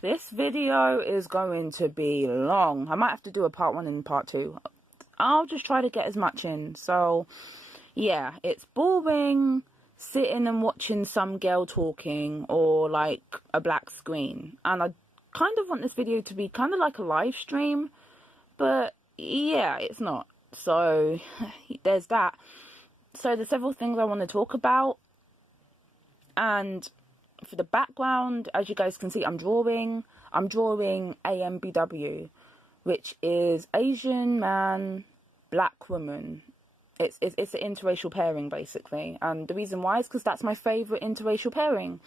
This video is going to be long. I might have to do a part 1 and part 2. I'll just try to get as much in. So, yeah, it's boring sitting and watching some girl talking or like a black screen. And I kind of want this video to be kind of like a live stream. But, yeah, it's not. So, there's that. So, there's several things I want to talk about. And for the background, as you guys can see, I'm drawing AMBW, which is Asian man, black woman. It's an interracial pairing, basically. And the reason why is because that's my favourite interracial pairing.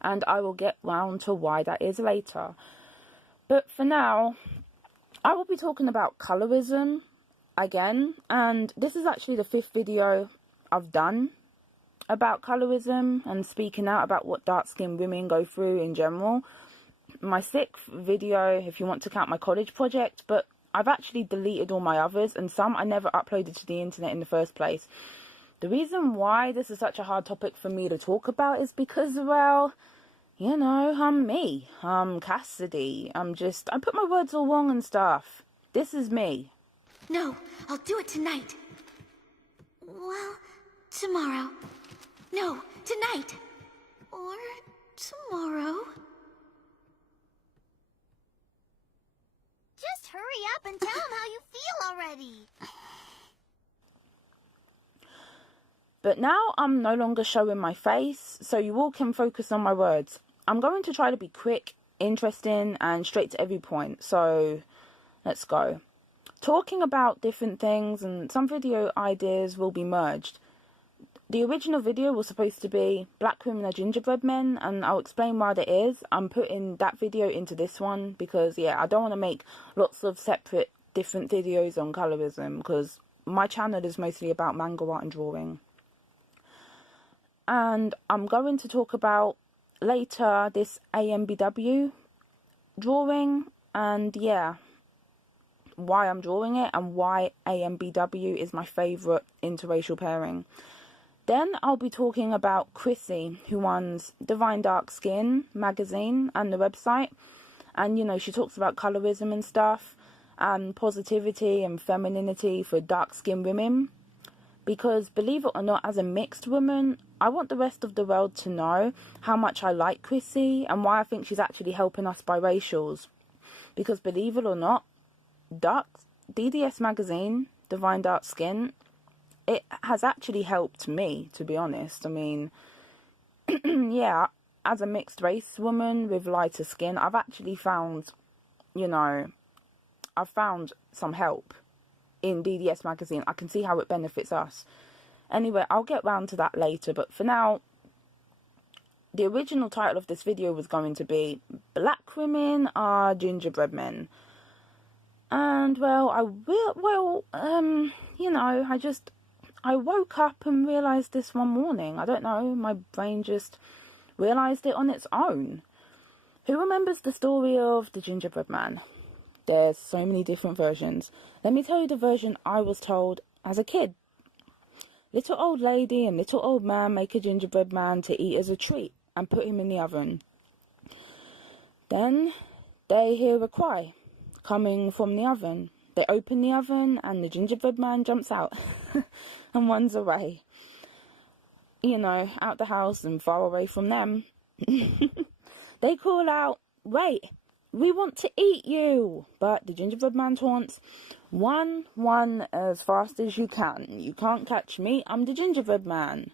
And I will get round to why that is later. But for now, I will be talking about colorism again. And this is actually the 5th video I've done about colorism and speaking out about what dark-skinned women go through in general. My 6th video, if you want to count my college project, but I've actually deleted all my others, and some I never uploaded to the internet in the first place. The reason why this is such a hard topic for me to talk about is because, well, you know, I'm me. I'm Cassidy. I put my words all wrong and stuff. This is me. No, I'll do it tonight. Well, tomorrow. No, tonight. Or tomorrow. Just hurry up and tell him how you feel already. But now I'm no longer showing my face, so you all can focus on my words. I'm going to try to be quick, interesting, and straight to every point. So, let's go. Talking about different things, and some video ideas will be merged. The original video was supposed to be black women are gingerbread men, and I'll explain why that is. I'm putting that video into this one because, yeah, I don't want to make lots of separate different videos on colorism because my channel is mostly about manga art and drawing. And I'm going to talk about later this AMBW drawing and, yeah, why I'm drawing it and why AMBW is my favourite interracial pairing. Then I'll be talking about Chrissy, who runs Divine Dark Skin magazine and the website. And, you know, she talks about colorism and stuff, and positivity and femininity for dark-skinned women. Because, believe it or not, as a mixed woman, I want the rest of the world to know how much I like Chrissy and why I think she's actually helping us biracials. Because, believe it or not, DDS magazine, Divine Dark Skin, it has actually helped me, to be honest. I mean, yeah, as a mixed race woman with lighter skin, I've actually found, you know, I've found some help in DDS magazine. I can see how it benefits us. Anyway, I'll get round to that later, but for now, the original title of this video was going to be Black Women Are Gingerbread Men. And, well, you know, I woke up and realised this one morning. I don't know, my brain just realised it on its own. Who remembers the story of the gingerbread man? There's so many different versions. Let me tell you the version I was told as a kid. Little old lady and little old man make a gingerbread man to eat as a treat and put him in the oven. Then they hear a cry coming from the oven. They open the oven and the gingerbread man jumps out and runs away. You know, out the house and far away from them. They call out, "Wait, we want to eat you!" But the gingerbread man taunts, Run as fast as you can. You can't catch me, I'm the gingerbread man."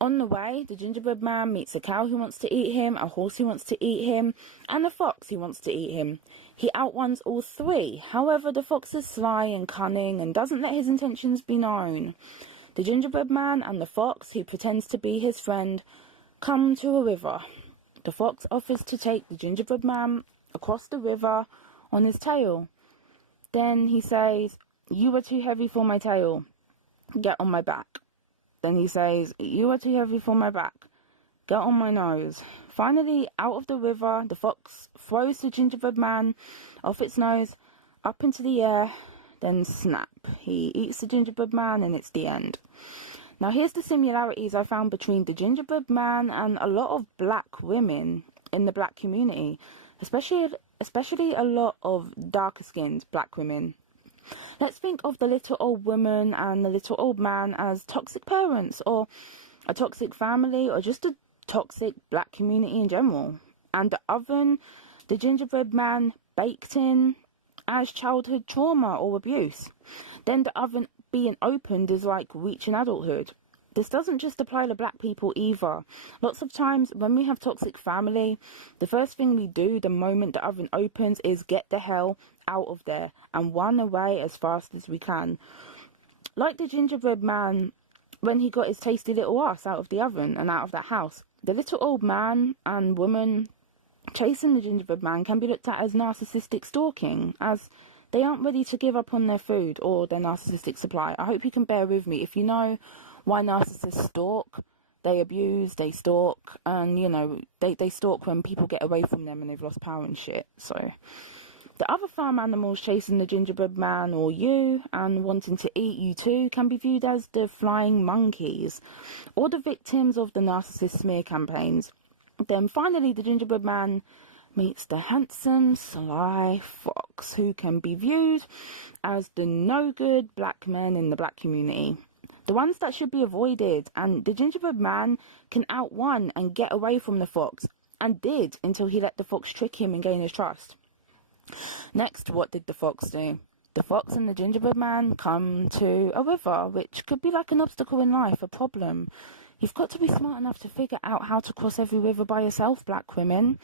On the way, the gingerbread man meets a cow who wants to eat him, a horse who wants to eat him, and a fox who wants to eat him. He outruns all 3. However, the fox is sly and cunning and doesn't let his intentions be known. The gingerbread man and the fox, who pretends to be his friend, come to a river. The fox offers to take the gingerbread man across the river on his tail. Then he says, "You are too heavy for my tail. Get on my back." Then he says, "You are too heavy for my back. Get on my nose." Finally, out of the river, the fox throws the gingerbread man off its nose, up into the air, then snap. He eats the gingerbread man and it's the end. Now here's the similarities I found between the gingerbread man and a lot of black women in the black community, especially a lot of darker skinned black women. Let's think of the little old woman and the little old man as toxic parents, or a toxic family, or just a toxic black community in general. And the oven, the gingerbread man, baked in as childhood trauma or abuse. Then the oven being opened is like reaching adulthood. This doesn't just apply to black people either. Lots of times when we have toxic family, the first thing we do the moment the oven opens is get the hell out of there and run away as fast as we can. Like the gingerbread man when he got his tasty little ass out of the oven and out of that house. The little old man and woman chasing the gingerbread man can be looked at as narcissistic stalking, as they aren't ready to give up on their food or their narcissistic supply. I hope you can bear with me. If you know why narcissists stalk, they abuse, they stalk, and, you know, they stalk when people get away from them and they've lost power and shit. So the other farm animals chasing the gingerbread man or you and wanting to eat you too can be viewed as the flying monkeys or the victims of the narcissist smear campaigns. Then finally the gingerbread man meets the handsome, sly fox, who can be viewed as the no-good black men in the black community. The ones that should be avoided, and the gingerbread man can outrun and get away from the fox, and did until he let the fox trick him and gain his trust. Next, what did the fox do? The fox and the gingerbread man come to a river, which could be like an obstacle in life, a problem. You've got to be smart enough to figure out how to cross every river by yourself, black women.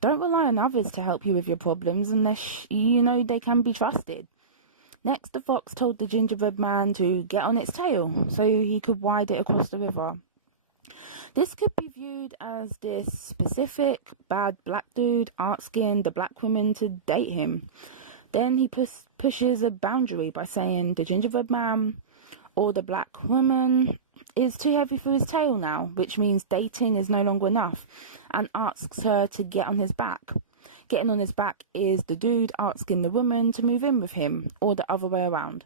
Don't rely on others to help you with your problems unless you know they can be trusted. Next, the fox told the gingerbread man to get on its tail so he could ride it across the river. This could be viewed as this specific bad black dude asking the black women to date him. Then he pushes a boundary by saying the gingerbread man or the black woman is too heavy for his tail now, which means dating is no longer enough, and asks her to get on his back. Getting on his back is the dude asking the woman to move in with him, or the other way around.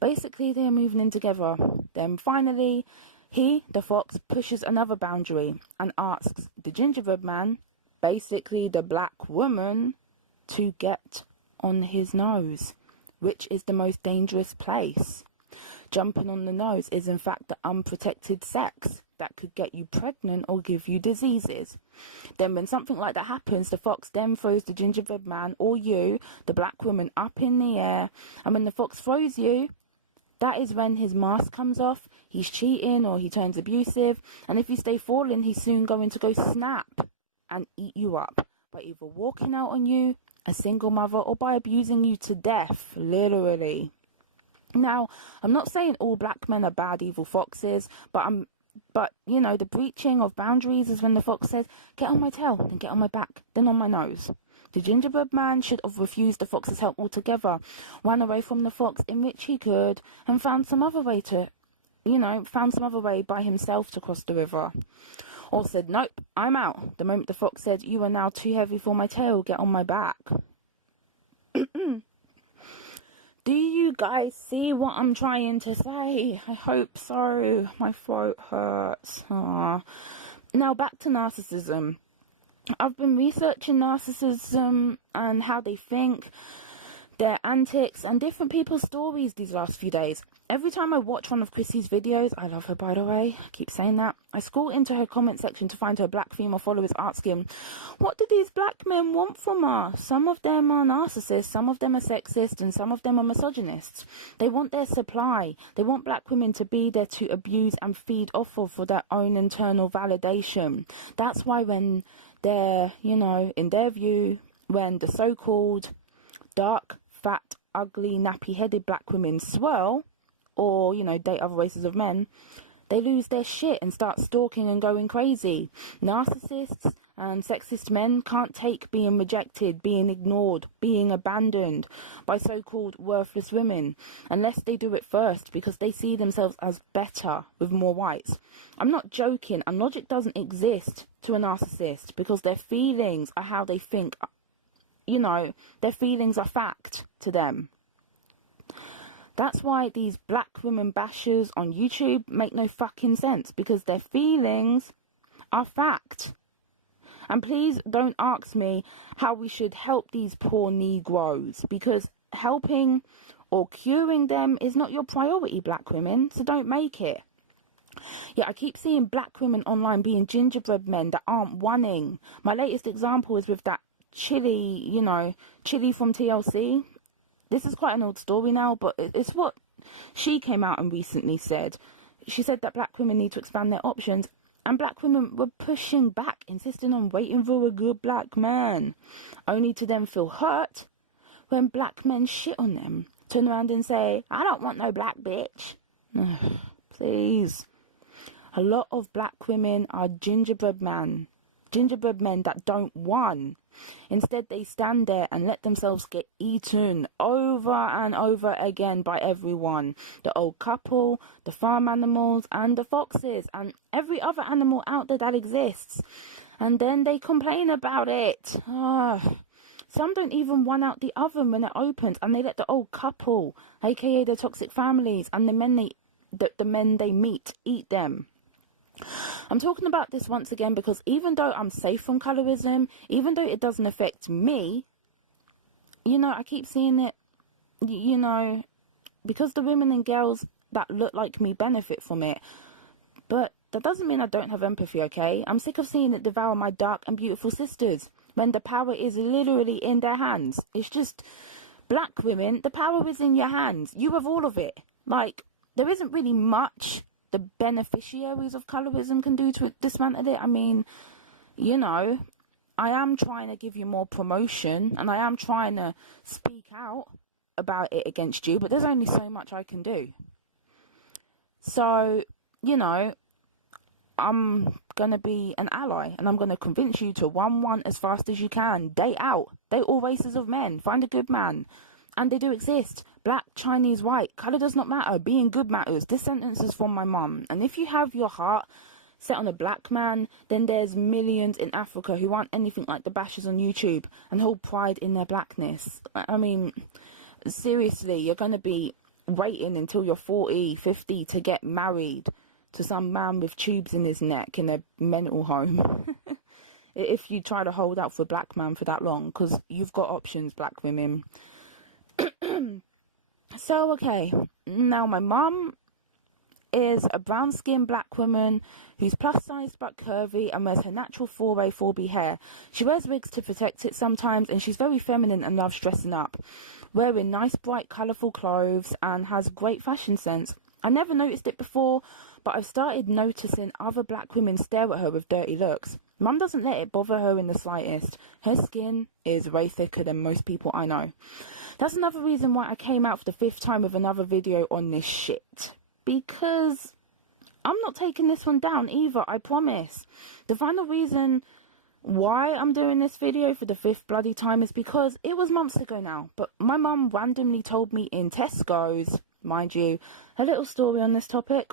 Basically, they are moving in together. Then finally, he, the fox, pushes another boundary and asks the gingerbread man, basically the black woman, to get on his nose, which is the most dangerous place. Jumping on the nose is in fact the unprotected sex that could get you pregnant or give you diseases. Then when something like that happens, the fox then throws the gingerbread man or you, the black woman, up in the air. And when the fox throws you, that is when his mask comes off, he's cheating or he turns abusive. And if you stay falling, he's soon going to go snap and eat you up by either walking out on you, a single mother, or by abusing you to death, literally. Now, I'm not saying all black men are bad, evil foxes, but you know, the breaching of boundaries is when the fox says, get on my tail, then get on my back, then on my nose. The gingerbread man should have refused the fox's help altogether, ran away from the fox in which he could, and found some other way by himself to cross the river. Or said, nope, I'm out. The moment the fox said, you are now too heavy for my tail, get on my back. Do you guys see what I'm trying to say? I hope so. My throat hurts. Aww. Now back to narcissism. I've been researching narcissism and how they think, their antics, and different people's stories these last few days. Every time I watch one of Chrissy's videos, I love her by the way, I keep saying that, I scroll into her comment section to find her black female followers asking, what do these black men want from us? Some of them are narcissists, some of them are sexist, and some of them are misogynists. They want their supply. They want black women to be there to abuse and feed off of for their own internal validation. That's why when they're, in their view, when the so-called dark, fat, ugly, nappy-headed black women swirl, or, date other races of men, they lose their shit and start stalking and going crazy. Narcissists and sexist men can't take being rejected, being ignored, being abandoned by so-called worthless women, unless they do it first because they see themselves as better with more whites. I'm not joking, and logic doesn't exist to a narcissist because their feelings are how they think. Their feelings are fact to them. That's why these black women bashers on YouTube make no fucking sense, because their feelings are fact. And please don't ask me how we should help these poor Negroes, because helping or curing them is not your priority, black women, so don't make it. Yeah, I keep seeing black women online being gingerbread men that aren't wanting. My latest example is with that Chili from TLC. This is quite an old story now, but it's what she came out and recently said. She said that black women need to expand their options, and black women were pushing back, insisting on waiting for a good black man, only to then feel hurt when black men shit on them, turn around and say, I don't want no black bitch. Please. A lot of black women are gingerbread men that don't want. Instead, they stand there and let themselves get eaten over and over again by everyone. The old couple, the farm animals, and the foxes, and every other animal out there that exists. And then they complain about it. Some don't even want out the oven when it opens, and they let the old couple, aka their toxic families, and the men they meet, eat them. I'm talking about this once again because even though I'm safe from colorism, even though it doesn't affect me, I keep seeing it, because the women and girls that look like me benefit from it. But that doesn't mean I don't have empathy, okay? I'm sick of seeing it devour my dark and beautiful sisters when the power is literally in their hands. It's just, black women, the power is in your hands. You have all of it. Like, there isn't really much the beneficiaries of colorism can do to dismantle it. I mean, I am trying to give you more promotion, and I am trying to speak out about it against you, but there's only so much I can do. So, I'm going to be an ally, and I'm going to convince you to 1-1 as fast as you can. Date out. Date all races of men. Find a good man. And they do exist. Black, Chinese, white. Colour does not matter. Being good matters. This sentence is from my mum. And if you have your heart set on a black man, then there's millions in Africa who aren't anything like the bashers on YouTube and hold pride in their blackness. I mean, seriously, you're going to be waiting until you're 40, 50 to get married to some man with tubes in his neck in a mental home. If you try to hold out for a black man for that long, because you've got options, black women. So, okay, now my mum is a brown-skinned black woman who's plus-sized but curvy and wears her natural 4A, 4B hair. She wears wigs to protect it sometimes, and she's very feminine and loves dressing up, wearing nice, bright, colourful clothes, and has great fashion sense. I never noticed it before, but I've started noticing other black women stare at her with dirty looks. Mum doesn't let it bother her in the slightest. Her skin is way thicker than most people I know. That's another reason why I came out for the 5th time with another video on this shit. Because I'm not taking this one down either, I promise. The final reason why I'm doing this video for the 5th bloody time is because it was months ago now. But my mum randomly told me in Tesco's, mind you, a little story on this topic.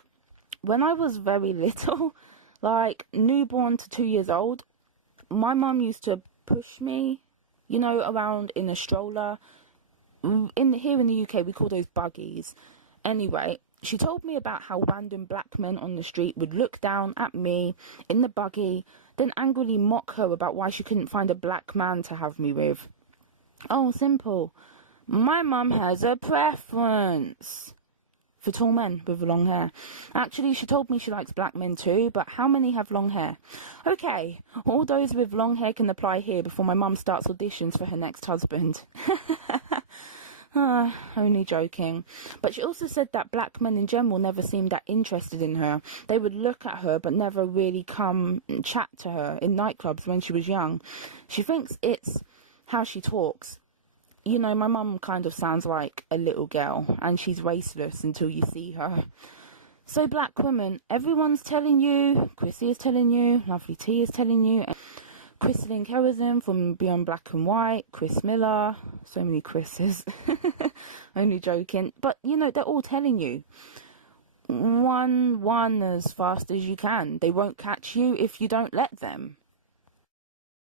When I was very little, like newborn to 2 years old, my mum used to push me, around in a stroller. Here in the UK, we call those buggies. Anyway, she told me about how random black men on the street would look down at me in the buggy, then angrily mock her about why she couldn't find a black man to have me with. Oh, simple. My mum has a preference for tall men with long hair. Actually, she told me she likes black men too, but how many have long hair? Okay, all those with long hair can apply here before my mum starts auditions for her next husband. Only joking. But she also said that black men in general never seemed that interested in her. They would look at her but never really come and chat to her in nightclubs when she was young. She thinks it's how she talks. My mum kind of sounds like a little girl, and she's raceless until you see her. So black women, everyone's telling you, Chrissy is telling you, Lovely T is telling you, and Colorism from Beyond Black and White, Chris Miller, so many Chris's, only joking, but they're all telling you, one as fast as you can. They won't catch you if you don't let them.